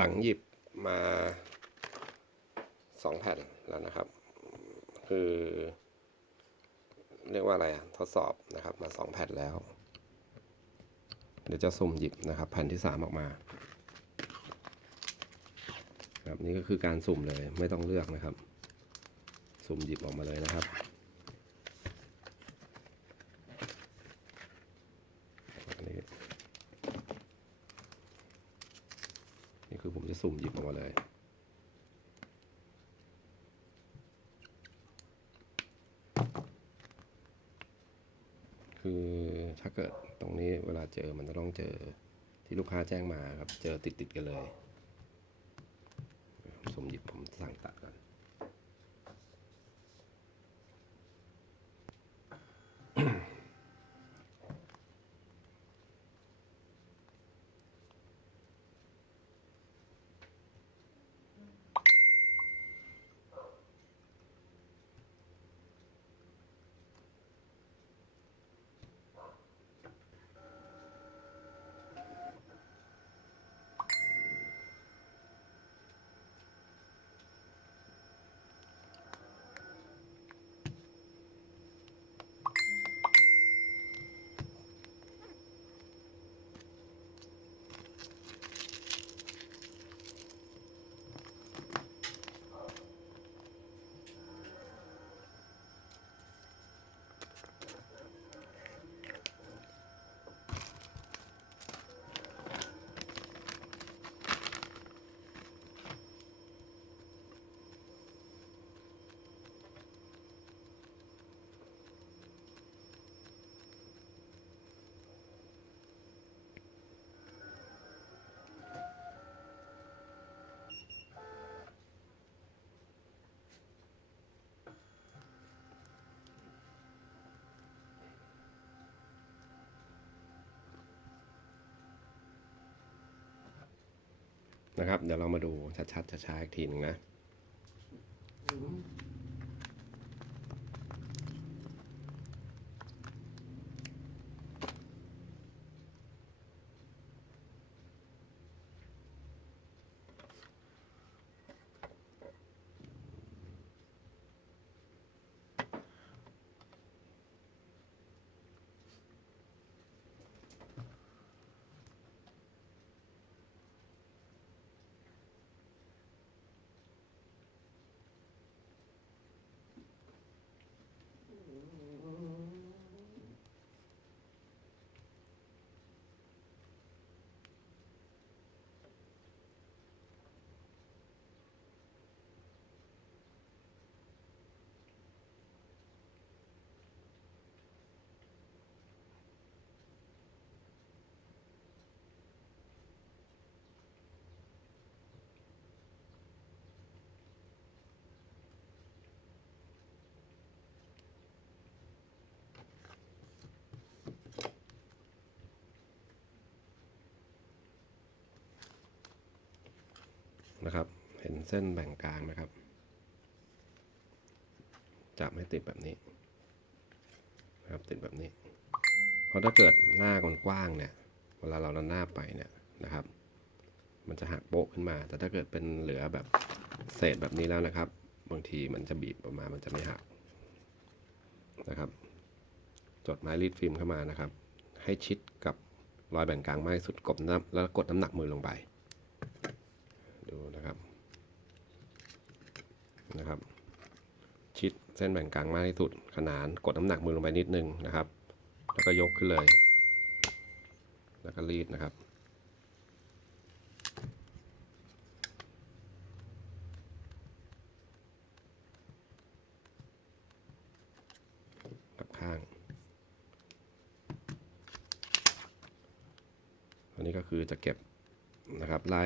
หลังหยิบมาสองแผ่นแล้วนะครับ คือ เรียกว่าอะไรอะทดสอบนะครับมาสองแผ่นแล้ว เดี๋ยวจะสุ่มหยิบนะครับ แผ่นที่สามออกมาครับนี่ก็คือการสุ่มเลยไม่ต้องเลือกนะครับ สุ่มหยิบออกมาเลยนะครับ อันนี้นี่คือผมจะ สุ่มหยิบออกมาเลย คือถ้าเกิดตรงนี้เวลาเจอมันจะต้องเจอที่ลูกค้าแจ้งมาครับ เจอติดติดกันเลย สุ่มหยิบผมสั่งตัดก่อน นะครับ เดี๋ยวเรามาดูชัดๆช้าๆอีกทีหนึ่งนะ นะครับ เห็นเส้นแบ่งกลางนะครับ จับให้ติดแบบนี้นะครับติดแบบนี้ เพราะถ้าเกิดหน้ามันกว้างเนี่ย เวลาเราลันหน้าไปเนี่ยนะครับ มันจะหักโป๊ะขึ้นมา แต่ถ้าเกิดเป็นเหลือแบบเศษแบบนี้แล้วนะครับ บางทีมันจะบีบออกมา มันจะไม่หักนะครับ จดไม้รีดฟิล์มเข้ามานะครับ ให้ชิดกับรอยแบ่งกลางมากที่สุดกดน้ำแล้วกดน้ำหนักมือลงไป ดูนะครับนะครับ ชิดเส้นแบ่งกลางมากที่สุด ขนานกดน้ำหนักมือลงไปนิดนึงนะครับ แล้วก็ยกขึ้นเลย แล้วก็รีดนะครับกับข้างอันนี้ก็คือจะเก็บนะครับไล่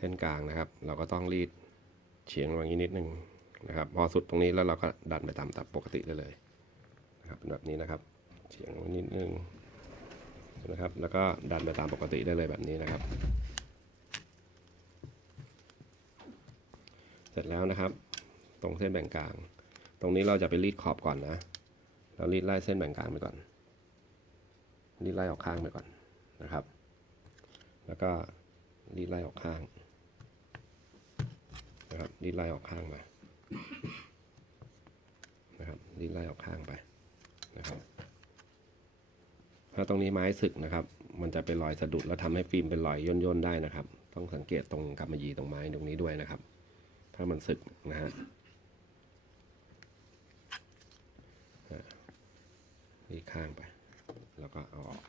เส้นกลางนะครับ เราก็ต้องรีดเฉียงลงนี้นิดนึงนะครับ พอสุดตรงนี้แล้วเราก็ดันไปตามตับปกติได้เลยนะครับเป็นแบบนี้นะครับเฉียงลงนิดนึงนะครับ แล้วก็ดันไปตามปกติได้เลยแบบนี้นะครับ เสร็จแล้วนะครับ ตรงเส้นแบ่งกลาง ตรงนี้เราจะไปรีดขอบก่อนนะ เรารีดไล่เส้นแบ่งกลางไปก่อน รีดไล่ออกข้างไปก่อนนะครับ แล้วก็รีดไล่ออกข้าง ดีไล่ออกข้างมานะครับรีไล่ออกข้างไปนะครับถ้าตรงนี้ไม้สึกนะครับ มันจะเป็นรอยสะดุดแล้วทำให้ฟิล์มเป็นรอยย่นๆได้นะครับ ต้องสังเกตตรงกำมะหยี่ตรงไม้ตรงนี้ด้วยนะครับ ถ้ามันสึกนะฮะอ่ารีดข้างไป แล้วก็เอาออก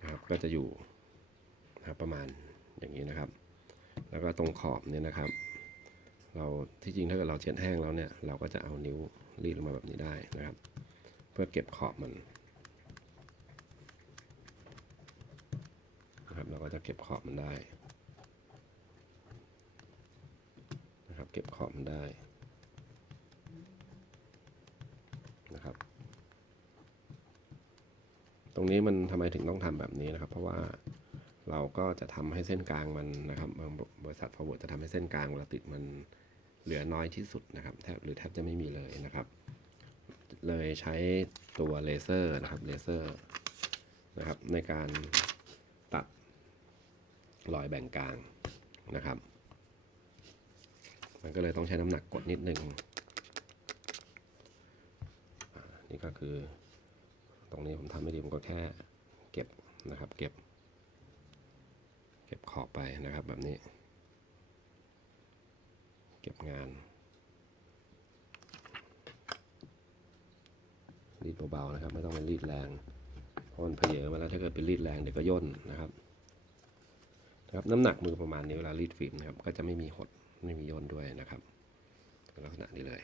นะครับ ก็จะอยู่นะครับประมาณอย่างนี้นะครับ แล้วก็ตรงขอบเนี่ยนะครับ เราที่จริงถ้าเกิดเราเช็ดแห้งแล้วเนี่ยเราก็จะเอานิ้วรีดลงมาแบบนี้ได้นะครับ เพื่อเก็บขอบมันนะครับเราก็จะเก็บขอบมันได้นะครับ เก็บขอบมันได้นะครับ ต รงนี้มันทำไมถึงต้องทำแบบนี้นะครับ เพราะว่าเราก็จะทำให้เส้นกลางมันนะครับบางบริษัท forward จะทำให้เส้นกลางเวลาติดมันเหลือน้อยที่สุดนะครับแทบหรือแทบจะไม่มีเลยนะครับ เลยใช้ตัวเลเซอร์นะครับเลเซอร์นะครับในการตัดรอยแบ่งกลางนะครับ มันก็เลยต้องใช้น้ำหนักกดนิดนึงอ่านี่ก็คือ ตรงนี้ผมทำไม่ดีผมก็แค่เก็บนะครับ เก็บ เก็บขอบไปนะครับแบบนี้ เก็บงานรีดเบาๆนะครับ ไม่ต้องไปรีดแรงเพราะมันเพเยอมาแล้วถ้าเกิดไปรีดแรงเดี๋ยวก็ย่นนะครับนะครับน้ำหนักมือประมาณนี้เวลารีดฟิล์มนะครับ ก็จะไม่มีหดไม่มีย่นด้วยนะครับลักษณะนี้เลย